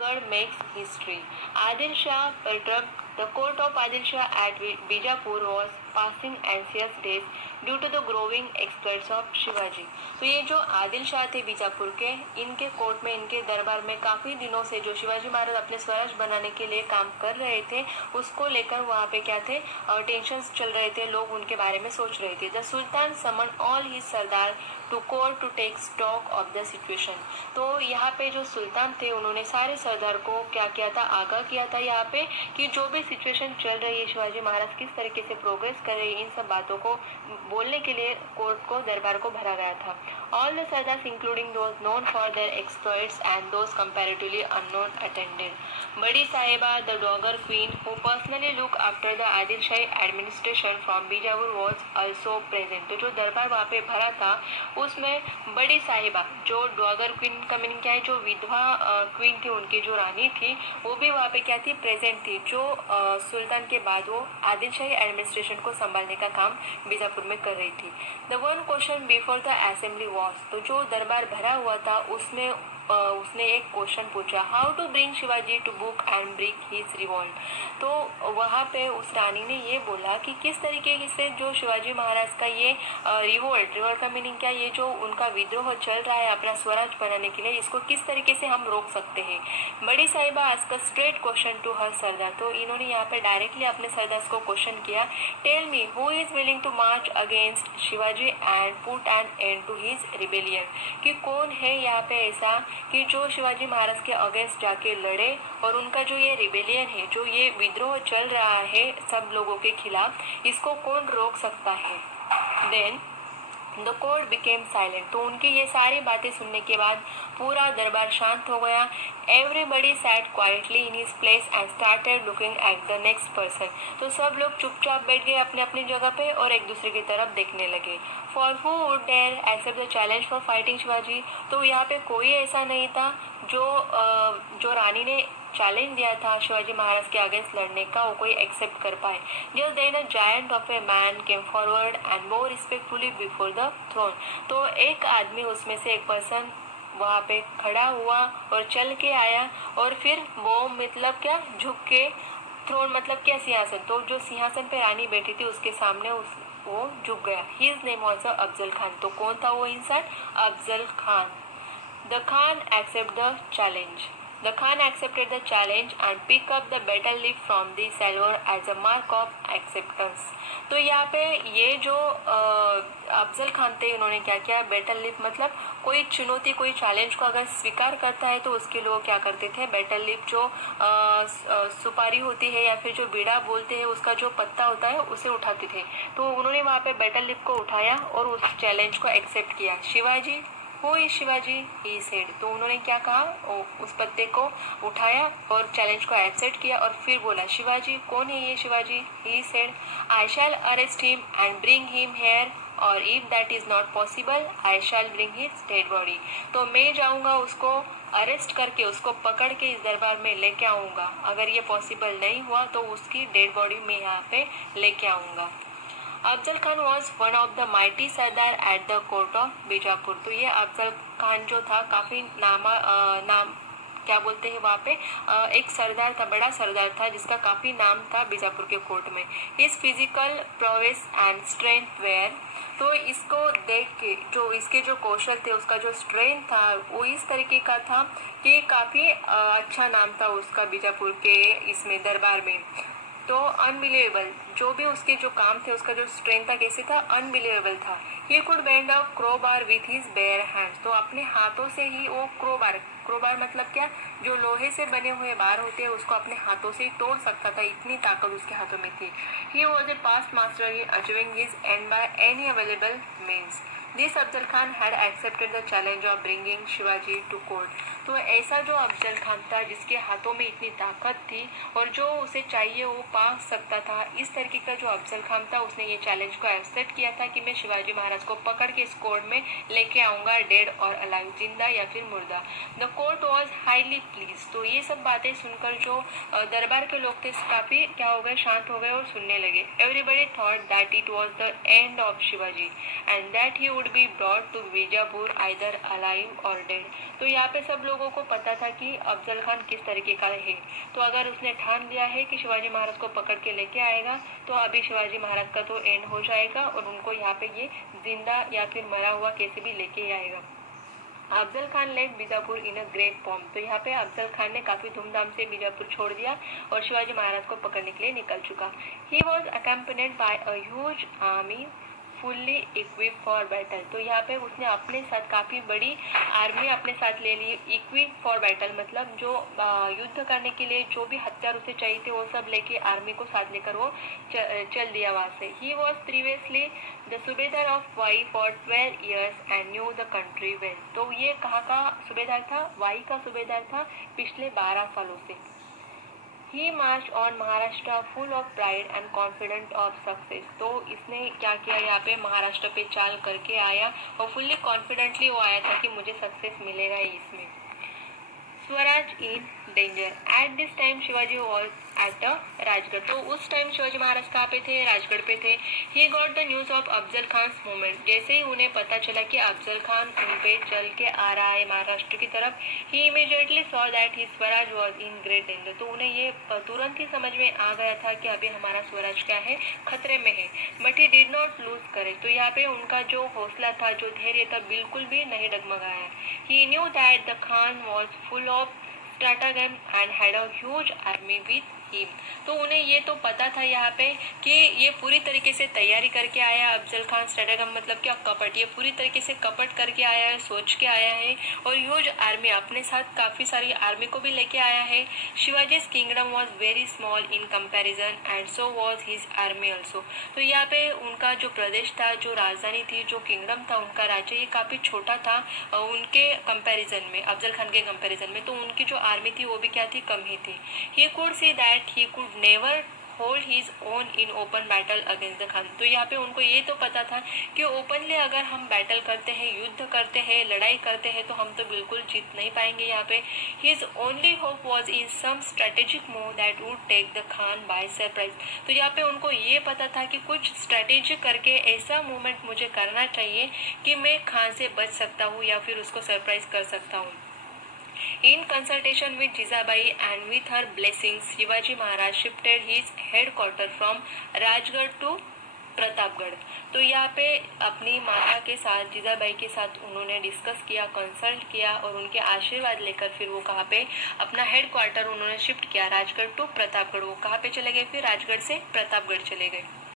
Gad makes history. Adil Shah perturbed. The court of Adil Shah at Bijapur was passing anxious days due to the growing exploits of Shivaji. तो ये जो आदिल शाह थे बीजापुर के, इनके court में, इनके दरबार में काफी दिनों से जो शिवाजी महाराज अपने स्वराज बनाने के लिए काम कर रहे थे, उसको लेकर वहाँ पे क्या थे, टेंशन चल रहे थे, लोग उनके बारे में सोच रहे थे। The sultan summon all his sardar to court to take stock of the situation. तो यहाँ पे जो सुल्तान थे, उन्होंने सारे सरदार को क्या किया था, आगाह किया था यहाँ पे कि जो भी सिचुएशन चल रही है, शिवाजी महाराज किस तरीके से प्रोग्रेस कर रहे हैं, इन सब बातों को बोलने के लिए कोर्ट को, दरबार को भरा गया था। All the sardars including those known for their exploits and those comparatively unknown attended. बड़ी साहिबा the डॉगर queen who personally look after the Adil shahi administration from Bijapur was also present. तो जो दरबार वहाँ पे भरा था, उसमें बड़ी साहिबा, जो डॉगर क्वीन का मीनिंग क्या है, जो विधवा क्वीन थी, उनकी जो रानी थी, वो भी वहाँ पे क्या थी, प्रेजेंट थी, जो सुल्तान के बाद वो आदिल शाही एडमिनिस्ट्रेशन को संभालने का काम बीजापुर में कर रही थी। The one question before the assembly was, तो जो दरबार भरा हुआ था उसमें उसने एक क्वेश्चन पूछा, how to bring Shivaji to book and break his revolt. तो वहाँ पे उस रानी ने ये बोला कि किस तरीके से जो शिवाजी महाराज का ये रिवोल्ट का मीनिंग क्या, ये जो उनका विद्रोह चल रहा है अपना स्वराज बनाने के लिए, इसको किस तरीके से हम रोक सकते हैं। Badi Sahiba ask a straight question to her sardar. तो इन्होंने यहाँ पे डायरेक्टली अपने सरदार को क्वेश्चन किया, tell me who is willing to march against Shivaji and put an end to his rebellion. कि कौन है यहाँ पे ऐसा कि जो शिवाजी महाराज के अगेंस्ट जाके लड़े और उनका जो ये रिबेलियन है, जो ये विद्रोह चल रहा है सब लोगों के खिलाफ, इसको कौन रोक सकता है। Then the court became silent. तो उनकी ये सारी बातें सुनने के बाद पूरा दरबार शांत हो गया। Everybody sat quietly in his place and started looking at the next person. तो सब लोग चुपचाप बैठ गए अपने अपनी जगह पे और एक दूसरे की तरफ देखने लगे। For who would dare accept the challenge for fighting Shivaji. तो यहाँ पे कोई ऐसा नहीं था जो रानी ने चैलेंज दिया था शिवाजी महाराज के अगेंस्ट लड़ने का, वो कोई एक्सेप्ट कर पाए। Just then a giant of a man came forward and more respectfully before the throne. तो एक आदमी, उसमें से एक पर्सन वहाँ पे खड़ा हुआ और चल के आया, और फिर वो मतलब क्या, झुक के, थ्रोन मतलब क्या, सिंहासन, तो जो सिंहासन पे रानी बैठी थी उसके सामने वो झुक गया। His name was Afzal Khan. तो कौन था वो इंसान, Afzal Khan. The Khan accepted the challenge. The Khan accepted the challenge and picked up the battle leaf from the salver as a mark of acceptance. तो यहाँ पे ये जो अफजल खान थे, इन्होंने क्या किया, बैटल लीफ मतलब कोई चुनौती, कोई चैलेंज को अगर स्वीकार करता है तो उसके लोग क्या करते थे, बैटल लीफ जो सुपारी होती है या फिर जो बीड़ा बोलते हैं उसका जो पत्ता होता है उसे उठाते थे। तो उन्होंने वहाँ पे बैटल लीफ को उठाया और उस चैलेंज को एक्सेप्ट किया। Shivaji, who is Shivaji, he said. तो उन्होंने क्या कहा, उस पत्ते को उठाया और चैलेंज को एक्सेप्ट किया और फिर बोला, शिवाजी कौन है ये Shivaji. He said, I shall arrest him and bring him here, और if that is not possible I shall bring his dead body. तो मैं जाऊंगा, उसको अरेस्ट करके, उसको पकड़ के इस दरबार में लेके आऊंगा। अगर ये पॉसिबल नहीं हुआ तो उसकी डेड बॉडी में यहाँ पे लेके आऊंगा। Afzal Khan was one of the mighty Sardar at the court of Bijapur. तो ये अफजल खान जो था, काफी नाम क्या बोलते हैं वहाँ पे, एक सरदार था, बड़ा सरदार था जिसका काफी नाम था बीजापुर के कोर्ट में। His physical prowess and strength were. तो इसको देख के जो इसके जो कौशल थे, उसका जो स्ट्रेंथ था वो इस तरीके का था कि काफी अच्छा नाम था उसका बीजापुर के इसमें दरबार में। तो अनबिलीवेबल, जो भी उसके जो काम थे, उसका जो स्ट्रेंथ था, कैसे था, अनबिलीवेबल था। He could bend a crowbar with his bare hands. तो अपने हाथों से ही वो क्रोबार मतलब क्या, जो लोहे से बने हुए बार होते हैं उसको अपने हाथों से ही तोड़ सकता था, इतनी ताकत उसके हाथों में थी। He was a past master in achieving his end by any available means. This Afzal Khan had accepted the challenge of bringing Shivaji to court. तो ऐसा जो अफजल खान था, जिसके हाथों में इतनी ताकत थी और जो उसे चाहिए वो पा सकता था, इस तरीके का जो अफजल खान था, उसने ये चैलेंज को एक्सेप्ट किया था कि मैं शिवाजी महाराज को पकड़ के इस कोर्ट में लेके आऊंगा, डेड और अलाइव, जिंदा या फिर मुर्दा। The court was highly please. तो ये सब बातें सुनकर जो दरबार के लोग थे काफी क्या हो गए, शांत हो गए और सुनने लगे। Everybody thought that it was the end of Shivaji and that he would be brought to Bijapur either alive or dead. तो यहाँ पे सब लोग लोगों को पता था कि अफजल खान किस तरीके का है। तो अगर उसने ठान लिया है कि शिवाजी महाराज को पकड़ के लेके आएगा तो अभी शिवाजी महाराज का तो एंड हो जाएगा और उनको यहाँ पे ये जिंदा या फिर मरा हुआ कैसे भी लेके ही आएगा। Afzal Khan left Bijapur in a great form. तो यहाँ पे अफजल खान ने काफी धूमधाम से बीजापुर छोड़ दिया और शिवाजी महाराज को पकड़ने के लिए निकल चुका। He was accompanied by a huge army fully equip for battle. तो यहाँ पे उसने अपने साथ काफी बड़ी आर्मी अपने साथ ले ली। इक्विप फॉर बैटल मतलब जो युद्ध करने के लिए जो भी हथियार उसे चाहिए थे वो सब लेके आर्मी को साथ लेकर वो चल दिया वहां से। He was previously the subedar of Wai for 12 years and knew the country well. तो ये कहाँ का सूबेदार था? वाई का सूबेदार था पिछले 12 सालों से। He march on Maharashtra full of pride and confident of success. तो इसने क्या किया? यहाँ पे महाराष्ट्र पे चाल करके आया और फुल्ली कॉन्फिडेंटली वो आया था कि मुझे सक्सेस मिलेगा ही इसमें। Swaraj in danger. At this time Shivaji was at Rajgarh. तो उस टाइम शिवाजी महाराज कहाँ पे थे? राजगढ़ पे थे। He got the news of Afzal Khan movement. जैसे ही उन्हें पता चला कि अफजल खान उन पे चल के आ रहा है महाराष्ट्र की तरफ, he immediately saw that he swaraj was in great danger. तो उन्हें ये तुरंत ही समझ में आ गया था कि अभी हमारा स्वराज क्या है? खतरे में है। But he did not lose courage. तो यहाँ पे उनका जो हौसला था, जो धैर्य था, बिल्कुल भी नहीं डगमगाया। He knew that the Khan was full of stratagem and had a huge army with him. तो उन्हें ये तो पता था यहाँ पे कि ये पूरी तरीके से तैयारी करके आया अफजल खान। स्ट्रैटेगम मतलब क्या? कपट। ये पूरी तरीके से कपट करके आया है, सोच के आया है और ह्यूज आर्मी अपने साथ काफी सारी आर्मी को भी लेके आया है। Shivaji's kingdom was very small in comparison and so was his army also. तो यहाँ पे उनका जो प्रदेश था, जो राजधानी थी, जो किंगडम था, उनका राज्य, ये काफी छोटा था उनके कंपैरिजन में, अफजल खान के कंपैरिजन में। तो उनकी जो आर्मी थी वो भी क्या थी? कम ही थी। He could see that he could never hold his own in open battle against the Khan। तो यहाँ पे उनको ये तो पता था कि ओपनली अगर हम बैटल करते हैं, युद्ध करते हैं, लड़ाई करते हैं तो हम तो बिल्कुल जीत नहीं पाएंगे यहाँ पे। His only hope was in some strategic move that would take the Khan by surprise। तो यहाँ पे उनको ये पता था कि कुछ स्ट्रेटेजी करके ऐसा मूवमेंट मुझे करना चाहिए कि मैं खान से बच सकता हूँ या फिर उसको सरप्राइज कर सकता हूँ। In consultation with Jizabai and with her blessings, Shivaji Maharaj shifted his headquarters from Rajgarh to Pratapgarh. तो यहाँ पे अपनी माता के साथ, जीजाबाई के साथ उन्होंने डिस्कस किया, कंसल्ट किया और उनके आशीर्वाद लेकर फिर वो कहाँ पे अपना हेड क्वार्टर उन्होंने शिफ्ट किया? राजगढ़ टू प्रतापगढ़। वो कहाँ पे चले गए? फिर राजगढ़ से प्रतापगढ़ चले गए।